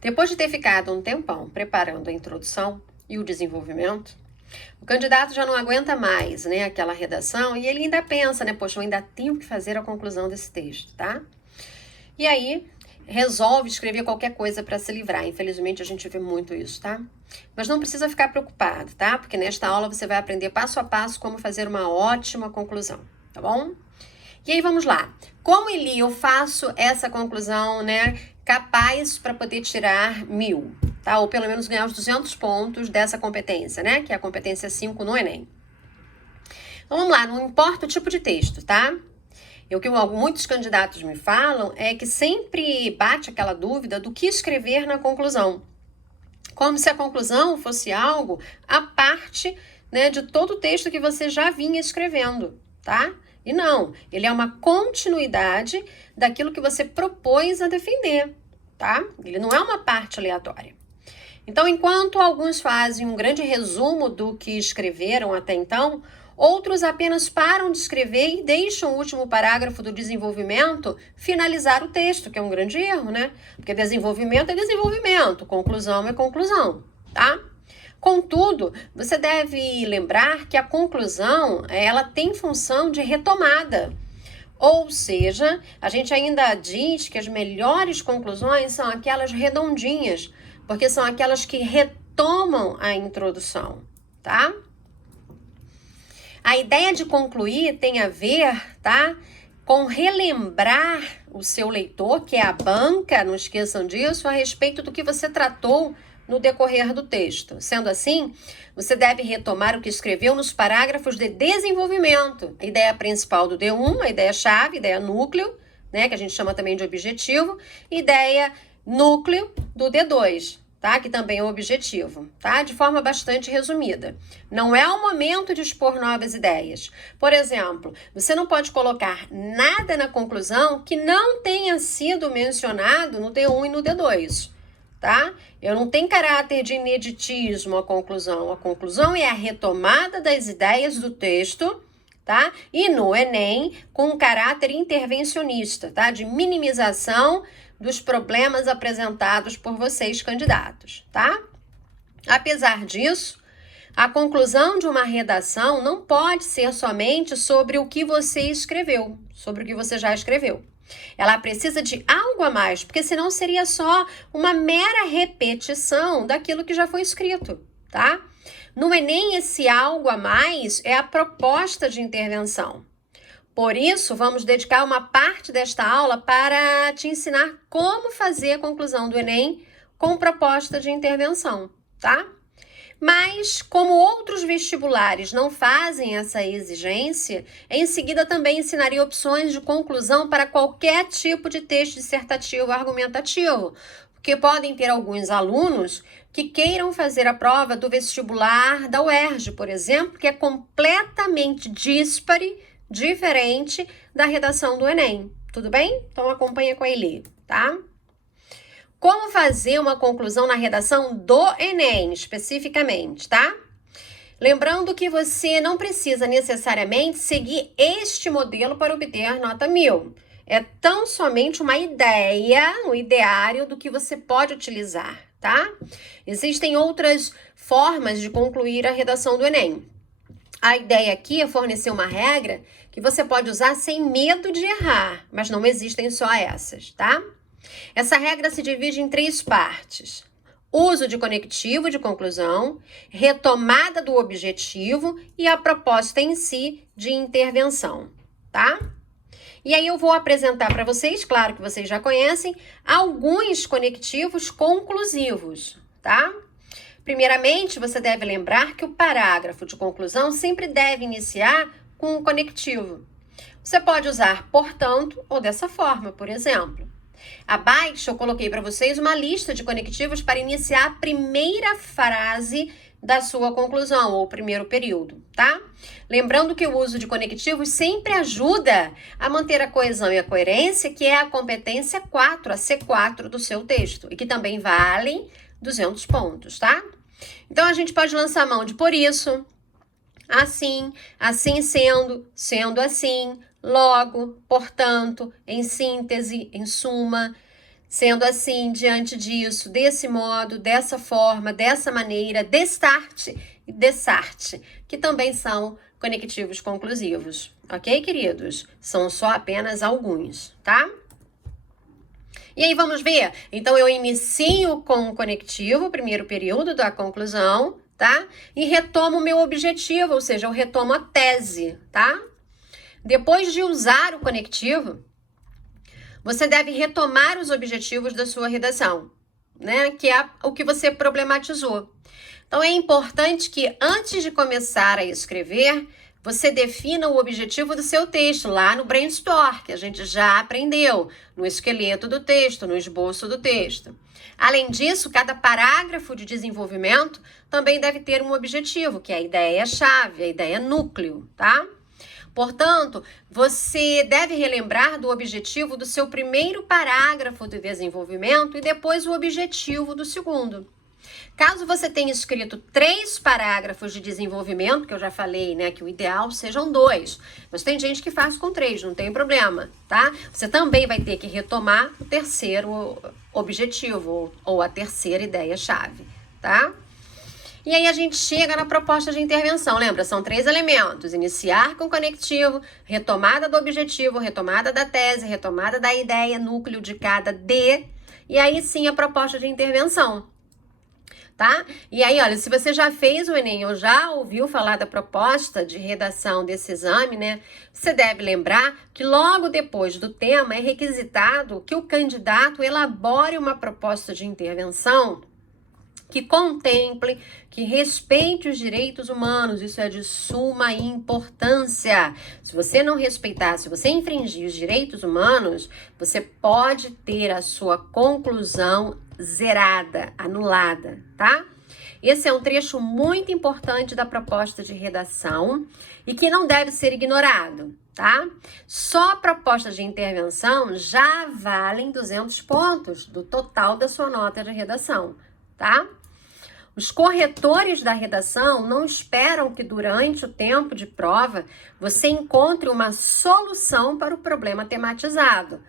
Depois de ter ficado um tempão preparando a introdução e o desenvolvimento, o candidato já não aguenta mais, né, aquela redação e ele ainda pensa, né, poxa, eu ainda tenho que fazer a conclusão desse texto, tá? E aí resolve escrever qualquer coisa para se livrar. Infelizmente a gente vê muito isso, tá? Mas não precisa ficar preocupado, tá? Porque nesta aula você vai aprender passo a passo como fazer uma ótima conclusão, tá bom? E aí vamos lá. Como, Eli, eu faço essa conclusão, né, capaz para poder tirar 1000, tá? Ou pelo menos ganhar os 200 pontos dessa competência, né? Que é a competência 5 no Enem. Então vamos lá, não importa o tipo de texto, tá? O que muitos candidatos me falam é que sempre bate aquela dúvida do que escrever na conclusão. Como se a conclusão fosse algo à parte, né, de todo o texto que você já vinha escrevendo, tá? E não, ele é uma continuidade daquilo que você propôs a defender, tá? Ele não é uma parte aleatória. Então, enquanto alguns fazem um grande resumo do que escreveram até então, outros apenas param de escrever e deixam o último parágrafo do desenvolvimento finalizar o texto, que é um grande erro, né? Porque desenvolvimento é desenvolvimento, conclusão é conclusão, tá? Contudo, você deve lembrar que a conclusão, ela tem função de retomada. Ou seja, a gente ainda diz que as melhores conclusões são aquelas redondinhas, porque são aquelas que retomam a introdução, tá? A ideia de concluir tem a ver, tá, com relembrar o seu leitor, que é a banca, não esqueçam disso, a respeito do que você tratou no decorrer do texto. Sendo assim, você deve retomar o que escreveu nos parágrafos de desenvolvimento. A ideia principal do D1, a ideia-chave, ideia núcleo, né, que a gente chama também de objetivo, ideia núcleo do D2. Tá? Que também é o objetivo, tá? De forma bastante resumida. Não é o momento de expor novas ideias. Por exemplo, você não pode colocar nada na conclusão que não tenha sido mencionado no D1 e no D2, tá? Eu não tenho caráter de ineditismo a conclusão. A conclusão é a retomada das ideias do texto, tá? E no Enem, com um caráter intervencionista, tá? De minimização dos problemas apresentados por vocês, candidatos, tá? Apesar disso, a conclusão de uma redação não pode ser somente sobre o que você escreveu, sobre o que você já escreveu. Ela precisa de algo a mais, porque senão seria só uma mera repetição daquilo que já foi escrito, tá? No Enem, esse algo a mais é a proposta de intervenção. Por isso, vamos dedicar uma parte desta aula para te ensinar como fazer a conclusão do Enem com proposta de intervenção, tá? Mas, como outros vestibulares não fazem essa exigência, em seguida também ensinaria opções de conclusão para qualquer tipo de texto dissertativo argumentativo, porque podem ter alguns alunos que queiram fazer a prova do vestibular da UERJ, por exemplo, que é completamente diferente da redação do Enem. Tudo bem? Então acompanha com a Eli, tá? Como fazer uma conclusão na redação do Enem, especificamente, tá? Lembrando que você não precisa necessariamente seguir este modelo para obter nota 1000. É tão somente uma ideia, um ideário do que você pode utilizar, tá? Existem outras formas de concluir a redação do Enem. A ideia aqui é fornecer uma regra que você pode usar sem medo de errar, mas não existem só essas, tá? Essa regra se divide em 3 partes. Uso de conectivo de conclusão, retomada do objetivo e a proposta em si de intervenção, tá? E aí eu vou apresentar para vocês, claro que vocês já conhecem, alguns conectivos conclusivos, tá? Primeiramente, você deve lembrar que o parágrafo de conclusão sempre deve iniciar com um conectivo. Você pode usar portanto ou dessa forma, por exemplo. Abaixo eu coloquei para vocês uma lista de conectivos para iniciar a primeira frase da sua conclusão ou primeiro período, tá? Lembrando que o uso de conectivos sempre ajuda a manter a coesão e a coerência, que é a competência 4, a C4 do seu texto, e que também valem 200 pontos, tá? Então, a gente pode lançar mão de por isso, assim, assim sendo, sendo assim, logo, portanto, em síntese, em suma, Sendo assim, diante disso, desse modo, dessa forma, dessa maneira, destarte e dessarte, que também são conectivos conclusivos. Ok, queridos? São só apenas alguns, tá? E aí vamos ver? Então eu inicio com o conectivo, o primeiro período da conclusão, tá? E retomo o meu objetivo, ou seja, eu retomo a tese, tá? Depois de usar o conectivo, você deve retomar os objetivos da sua redação, né? Que é o que você problematizou. Então é importante que antes de começar a escrever, você defina o objetivo do seu texto lá no brainstorm, que a gente já aprendeu, no esqueleto do texto, no esboço do texto. Além disso, cada parágrafo de desenvolvimento também deve ter um objetivo, que é a ideia-chave, a ideia núcleo, tá? Portanto, você deve relembrar do objetivo do seu primeiro parágrafo de desenvolvimento e depois o objetivo do segundo. Caso você tenha escrito 3 parágrafos de desenvolvimento, que eu já falei, né, que o ideal sejam 2, mas tem gente que faz com 3, não tem problema, tá? Você também vai ter que retomar o terceiro objetivo ou a terceira ideia-chave, tá? E aí a gente chega na proposta de intervenção, lembra? São 3 elementos: iniciar com conectivo, retomada do objetivo, retomada da tese, retomada da ideia, núcleo de cada D, e aí sim a proposta de intervenção. Tá? E aí, olha, se você já fez o Enem ou já ouviu falar da proposta de redação desse exame, né? Você deve lembrar que logo depois do tema é requisitado que o candidato elabore uma proposta de intervenção que contemple, que respeite os direitos humanos. Isso é de suma importância. Se você não respeitar, se você infringir os direitos humanos, você pode ter a sua conclusão zerada, anulada, tá? Esse é um trecho muito importante da proposta de redação e que não deve ser ignorado, tá? Só a proposta de intervenção já valem 200 pontos do total da sua nota de redação, tá? Os corretores da redação não esperam que durante o tempo de prova você encontre uma solução para o problema tematizado.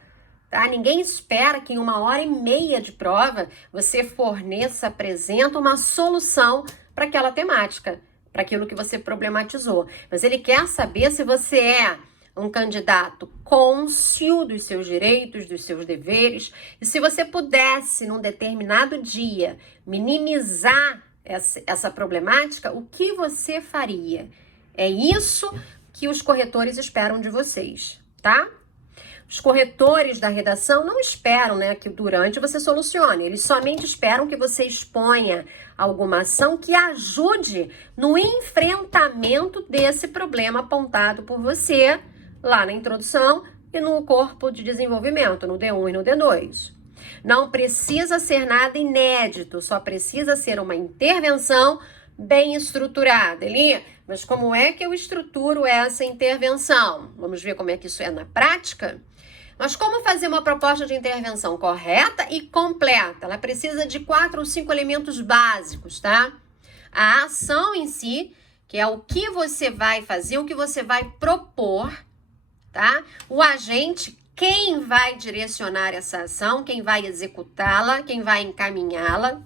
Tá? Ninguém espera que em 1h30 de prova você forneça, apresenta uma solução para aquela temática, para aquilo que você problematizou. Mas ele quer saber se você é um candidato cônscio dos seus direitos, dos seus deveres, e se você pudesse, num determinado dia, minimizar essa problemática, o que você faria? É isso que os corretores esperam de vocês, tá? Os corretores da redação não esperam, né, que durante você solucione. Eles somente esperam que você exponha alguma ação que ajude no enfrentamento desse problema apontado por você lá na introdução e no corpo de desenvolvimento, no D1 e no D2. Não precisa ser nada inédito, só precisa ser uma intervenção bem estruturada. Eli, mas como é que eu estruturo essa intervenção? Vamos ver como é que isso é na prática? Mas como fazer uma proposta de intervenção correta e completa? Ela precisa de 4 ou 5 elementos básicos, tá? A ação em si, que é o que você vai fazer, o que você vai propor, tá? O agente, quem vai direcionar essa ação, quem vai executá-la, quem vai encaminhá-la.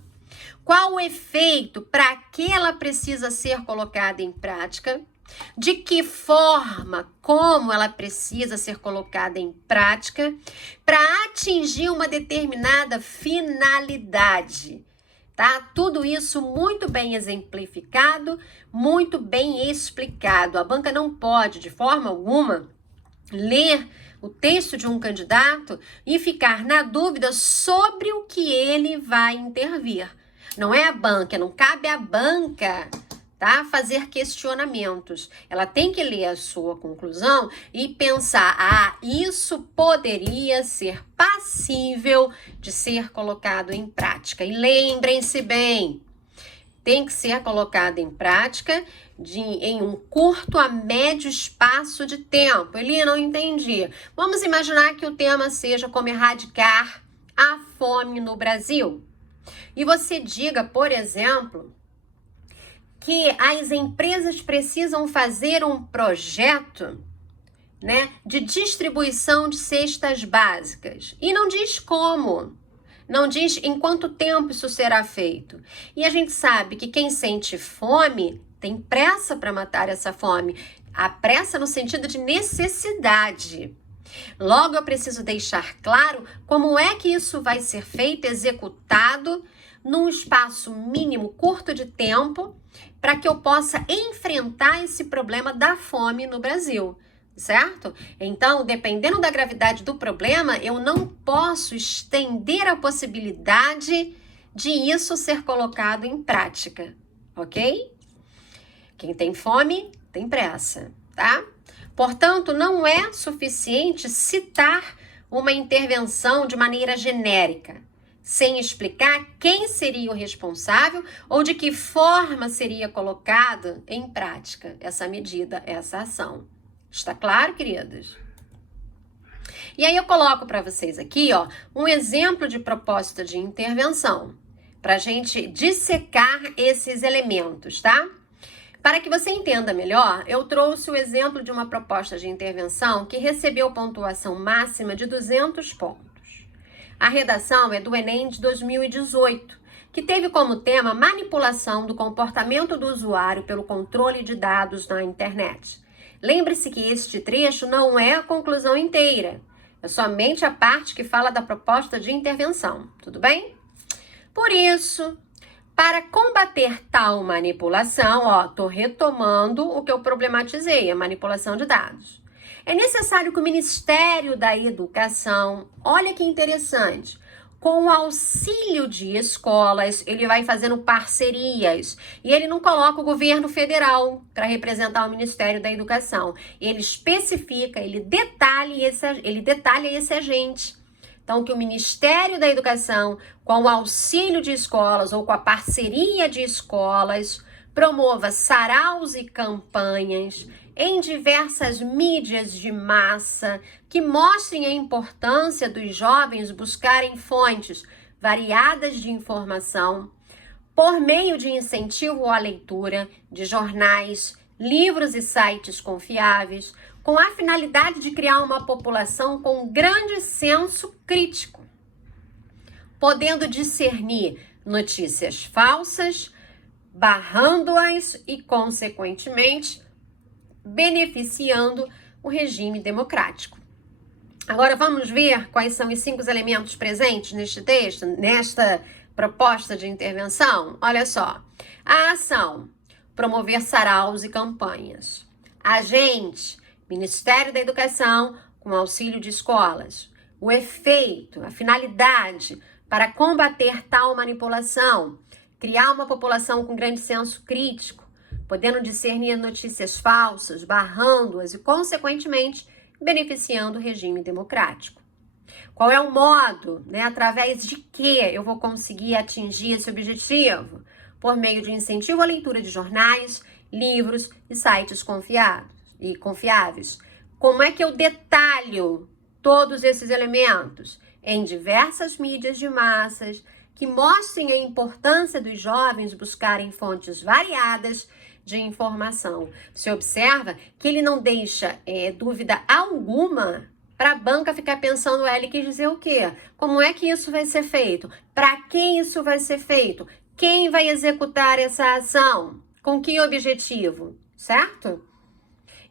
Qual o efeito, para que ela precisa ser colocada em prática? De que forma, como ela precisa ser colocada em prática para atingir uma determinada finalidade, tá? Tudo isso muito bem exemplificado, muito bem explicado. A banca não pode, de forma alguma, ler o texto de um candidato e ficar na dúvida sobre o que ele vai intervir. Não é a banca, não cabe à banca, tá, fazer questionamentos. Ela tem que ler a sua conclusão e pensar, isso poderia ser passível de ser colocado em prática. E lembrem-se bem, tem que ser colocado em prática em um curto a médio espaço de tempo. Eli, não entendi. Vamos imaginar que o tema seja como erradicar a fome no Brasil. E você diga, por exemplo, que as empresas precisam fazer um projeto, né, de distribuição de cestas básicas. E não diz como. Não diz em quanto tempo isso será feito. E a gente sabe que quem sente fome tem pressa para matar essa fome. A pressa no sentido de necessidade. Logo, eu preciso deixar claro como é que isso vai ser feito, executado, num espaço mínimo curto de tempo, para que eu possa enfrentar esse problema da fome no Brasil, certo? Então, dependendo da gravidade do problema, eu não posso estender a possibilidade de isso ser colocado em prática, ok? Quem tem fome tem pressa, tá? Portanto, não é suficiente citar uma intervenção de maneira genérica, sem explicar quem seria o responsável ou de que forma seria colocada em prática essa medida, essa ação. Está claro, queridas? E aí eu coloco para vocês aqui, ó, um exemplo de proposta de intervenção, para a gente dissecar esses elementos, tá? Para que você entenda melhor, eu trouxe o exemplo de uma proposta de intervenção que recebeu pontuação máxima de 200 pontos. A redação é do Enem de 2018, que teve como tema manipulação do comportamento do usuário pelo controle de dados na internet. Lembre-se que este trecho não é a conclusão inteira, é somente a parte que fala da proposta de intervenção, tudo bem? Por isso, para combater tal manipulação, ó, tô retomando o que eu problematizei, a manipulação de dados. É necessário que o Ministério da Educação, olha que interessante, com o auxílio de escolas, ele vai fazendo parcerias e ele não coloca o governo federal para representar o Ministério da Educação. Ele especifica, ele detalha esse agente. Então, que o Ministério da Educação, com o auxílio de escolas ou com a parceria de escolas, promova saraus e campanhas em diversas mídias de massa que mostrem a importância dos jovens buscarem fontes variadas de informação por meio de incentivo à leitura de jornais, livros e sites confiáveis, com a finalidade de criar uma população com grande senso crítico, podendo discernir notícias falsas, barrando-as e, consequentemente, beneficiando o regime democrático. Agora vamos ver quais são os 5 elementos presentes neste texto, nesta proposta de intervenção? Olha só. A ação: promover saraus e campanhas. Agente: Ministério da Educação, com auxílio de escolas. O efeito, a finalidade, para combater tal manipulação: criar uma população com grande senso crítico, podendo discernir notícias falsas, barrando-as e, consequentemente, beneficiando o regime democrático. Qual é o modo, né, através de que eu vou conseguir atingir esse objetivo? Por meio de incentivo à leitura de jornais, livros e sites confiáveis. Como é que eu detalho todos esses elementos? Em diversas mídias de massas que mostrem a importância dos jovens buscarem fontes variadas de informação. Você observa que ele não deixa dúvida alguma para a banca ficar pensando, ele quis dizer o quê? Como é que isso vai ser feito? Para quem isso vai ser feito? Quem vai executar essa ação? Com que objetivo? Certo?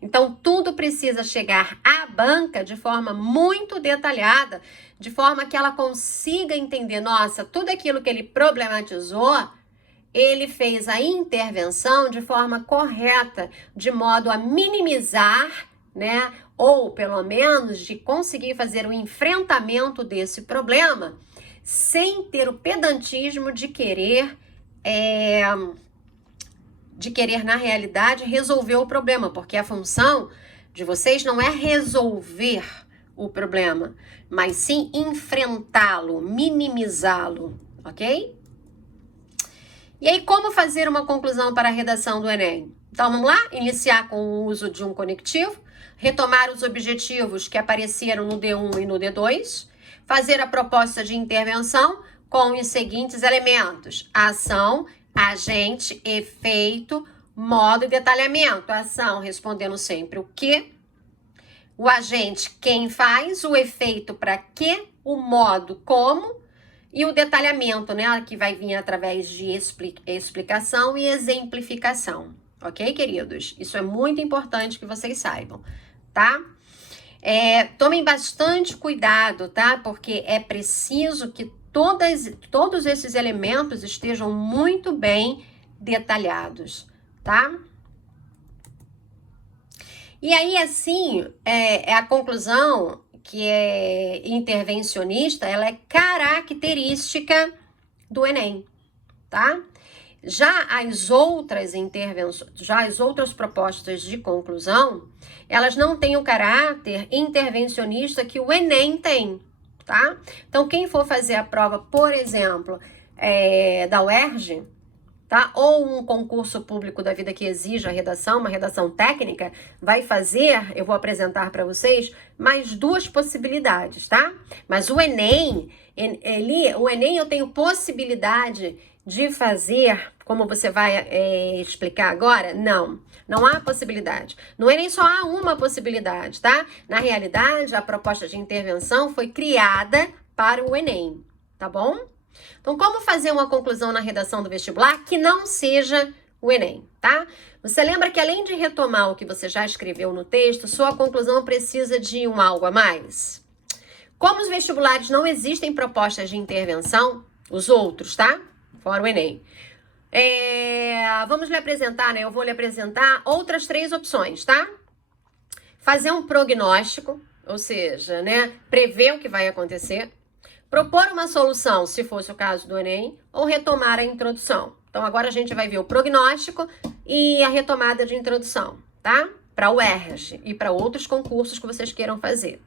Então, tudo precisa chegar à banca de forma muito detalhada, de forma que ela consiga entender, nossa, tudo aquilo que ele problematizou, ele fez a intervenção de forma correta, de modo a minimizar, né, ou pelo menos de conseguir fazer o enfrentamento desse problema, sem ter o pedantismo de querer, na realidade, resolver o problema, porque a função de vocês não é resolver o problema, mas sim enfrentá-lo, minimizá-lo, ok? E aí, como fazer uma conclusão para a redação do Enem? Então, vamos lá? Iniciar com o uso de um conectivo, retomar os objetivos que apareceram no D1 e no D2, fazer a proposta de intervenção com os seguintes elementos: ação, agente, efeito, modo e detalhamento. A ação respondendo sempre o que, o agente quem faz, o efeito para quê, o modo como e o detalhamento, né, que vai vir através de explicação e exemplificação. Ok, queridos? Isso é muito importante que vocês saibam, tá? Tomem bastante cuidado, tá? Porque é preciso que todos esses elementos estejam muito bem detalhados, tá? E aí, assim, a conclusão que é intervencionista, ela é característica do Enem, tá? Já as outras propostas de conclusão, elas não têm o caráter intervencionista que o Enem tem, tá? Então, quem for fazer a prova, por exemplo, da UERJ, tá? Ou um concurso público da vida que exija a redação, uma redação técnica, vai fazer, eu vou apresentar para vocês, mais duas possibilidades, tá? Mas o Enem, eu tenho possibilidade de fazer, como você vai explicar agora? Não há possibilidade. No Enem só há uma possibilidade, tá? Na realidade, a proposta de intervenção foi criada para o Enem, tá bom? Então, como fazer uma conclusão na redação do vestibular que não seja o Enem, tá? Você lembra que além de retomar o que você já escreveu no texto, sua conclusão precisa de um algo a mais? Como os vestibulares não existem propostas de intervenção, os outros, tá? Fora o Enem. Vamos lhe apresentar, né? Eu vou lhe apresentar outras 3 opções, tá? Fazer um prognóstico, ou seja, né? Prever o que vai acontecer. Propor uma solução, se fosse o caso do Enem, ou retomar a introdução. Então, agora a gente vai ver o prognóstico e a retomada de introdução, tá? Para o UERJ e para outros concursos que vocês queiram fazer.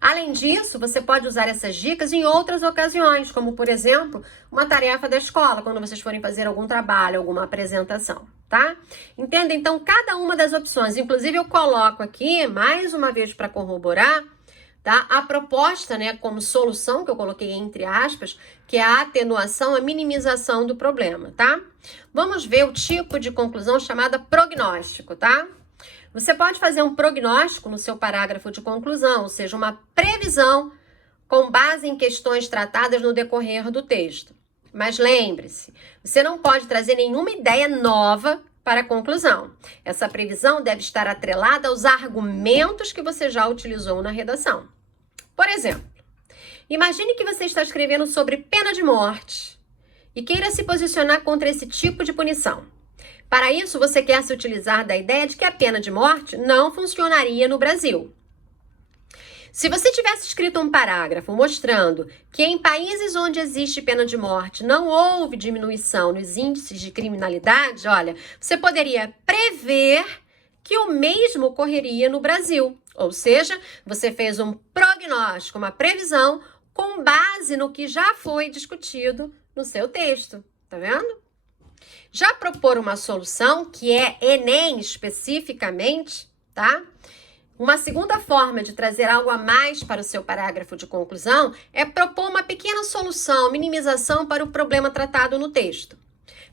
Além disso, você pode usar essas dicas em outras ocasiões, como, por exemplo, uma tarefa da escola, quando vocês forem fazer algum trabalho, alguma apresentação, tá? Entenda, então, cada uma das opções. Inclusive, eu coloco aqui, mais uma vez para corroborar, tá? A proposta, né, como solução, que eu coloquei entre aspas, que é a atenuação, a minimização do problema, tá? Vamos ver o tipo de conclusão chamada prognóstico, tá? Você pode fazer um prognóstico no seu parágrafo de conclusão, ou seja, uma previsão com base em questões tratadas no decorrer do texto. Mas lembre-se, você não pode trazer nenhuma ideia nova para a conclusão. Essa previsão deve estar atrelada aos argumentos que você já utilizou na redação. Por exemplo, imagine que você está escrevendo sobre pena de morte e queira se posicionar contra esse tipo de punição. Para isso, você quer se utilizar da ideia de que a pena de morte não funcionaria no Brasil. Se você tivesse escrito um parágrafo mostrando que em países onde existe pena de morte não houve diminuição nos índices de criminalidade, olha, você poderia prever que o mesmo ocorreria no Brasil. Ou seja, você fez um prognóstico, uma previsão com base no que já foi discutido no seu texto. Tá vendo? Já propor uma solução, que é Enem especificamente, tá? Uma segunda forma de trazer algo a mais para o seu parágrafo de conclusão é propor uma pequena solução, minimização para o problema tratado no texto.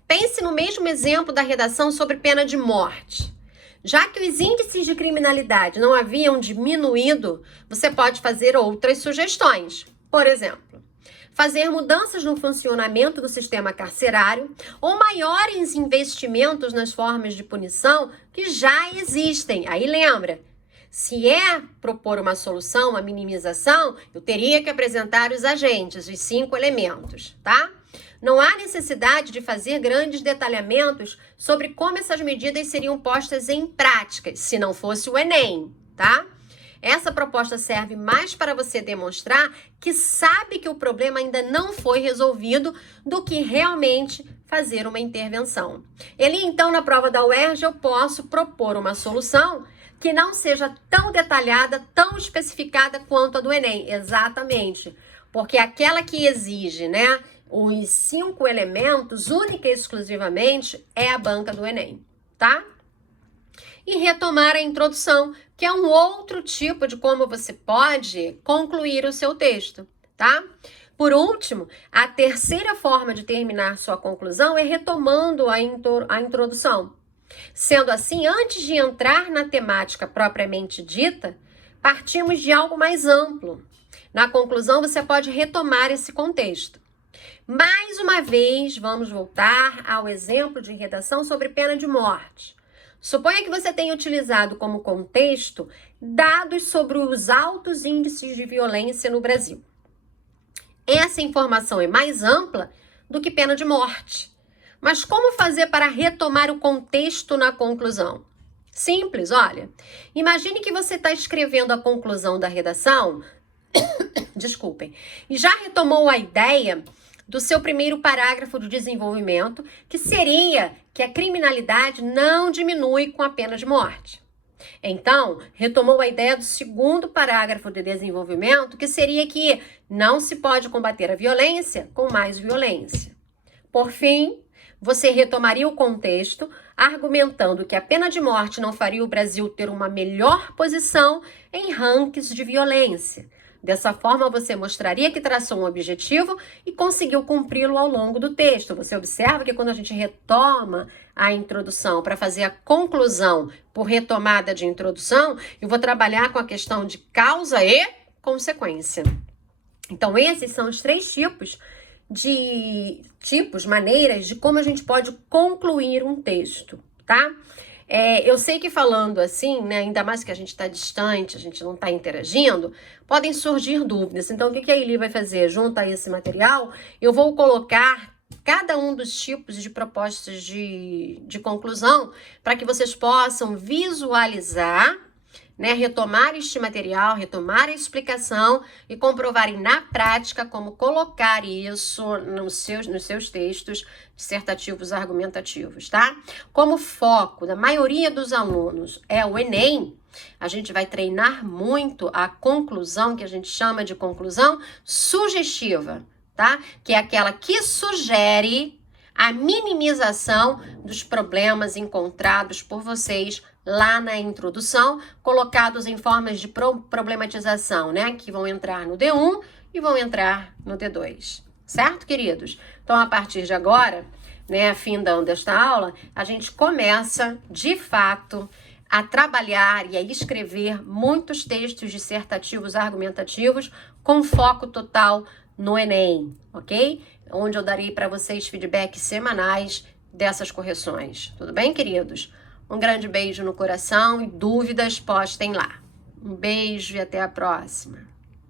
Pense no mesmo exemplo da redação sobre pena de morte. Já que os índices de criminalidade não haviam diminuído, você pode fazer outras sugestões. Por exemplo, fazer mudanças no funcionamento do sistema carcerário ou maiores investimentos nas formas de punição que já existem. Aí lembra, se é propor uma solução, uma minimização, eu teria que apresentar os agentes, os 5 elementos, tá? Não há necessidade de fazer grandes detalhamentos sobre como essas medidas seriam postas em prática, se não fosse o Enem, tá? Essa proposta serve mais para você demonstrar que sabe que o problema ainda não foi resolvido do que realmente fazer uma intervenção. Então, na prova da UERJ, eu posso propor uma solução que não seja tão detalhada, tão especificada quanto a do Enem. Exatamente. Porque aquela que exige, né, os 5 elementos, única e exclusivamente, é a banca do Enem, tá? E retomar a introdução, que é um outro tipo de como você pode concluir o seu texto, tá? Por último, a terceira forma de terminar sua conclusão é retomando a introdução. Sendo assim, antes de entrar na temática propriamente dita, partimos de algo mais amplo. Na conclusão, você pode retomar esse contexto. Mais uma vez, vamos voltar ao exemplo de redação sobre pena de morte. Suponha que você tenha utilizado como contexto dados sobre os altos índices de violência no Brasil. Essa informação é mais ampla do que pena de morte. Mas como fazer para retomar o contexto na conclusão? Simples, olha. Imagine que você está escrevendo a conclusão da redação, desculpem, e já retomou a ideia do seu primeiro parágrafo do desenvolvimento, que seria que a criminalidade não diminui com a pena de morte. Então, retomou a ideia do segundo parágrafo de desenvolvimento, que seria que não se pode combater a violência com mais violência. Por fim, você retomaria o contexto, argumentando que a pena de morte não faria o Brasil ter uma melhor posição em rankings de violência. Dessa forma, você mostraria que traçou um objetivo e conseguiu cumpri-lo ao longo do texto. Você observa que quando a gente retoma a introdução para fazer a conclusão por retomada de introdução, eu vou trabalhar com a questão de causa e consequência. Então, esses são os três maneiras de como a gente pode concluir um texto, tá? Eu sei que falando assim, né, ainda mais que a gente está distante, a gente não está interagindo, podem surgir dúvidas. Então, o que a Eli vai fazer? Junto a esse material, eu vou colocar cada um dos tipos de propostas de conclusão para que vocês possam visualizar, né, retomar este material, retomar a explicação e comprovarem na prática como colocar isso nos seus textos dissertativos argumentativos, tá? Como o foco da maioria dos alunos é o Enem, a gente vai treinar muito a conclusão, que a gente chama de conclusão sugestiva, tá? Que é aquela que sugere a minimização dos problemas encontrados por vocês lá na introdução, colocados em formas de problematização, né? Que vão entrar no D1 e vão entrar no D2. Certo, queridos? Então, a partir de agora, né, findando esta aula, a gente começa, de fato, a trabalhar e a escrever muitos textos dissertativos argumentativos com foco total no Enem, ok? Onde eu darei para vocês feedbacks semanais dessas correções. Tudo bem, queridos? Um grande beijo no coração e dúvidas postem lá. Um beijo e até a próxima.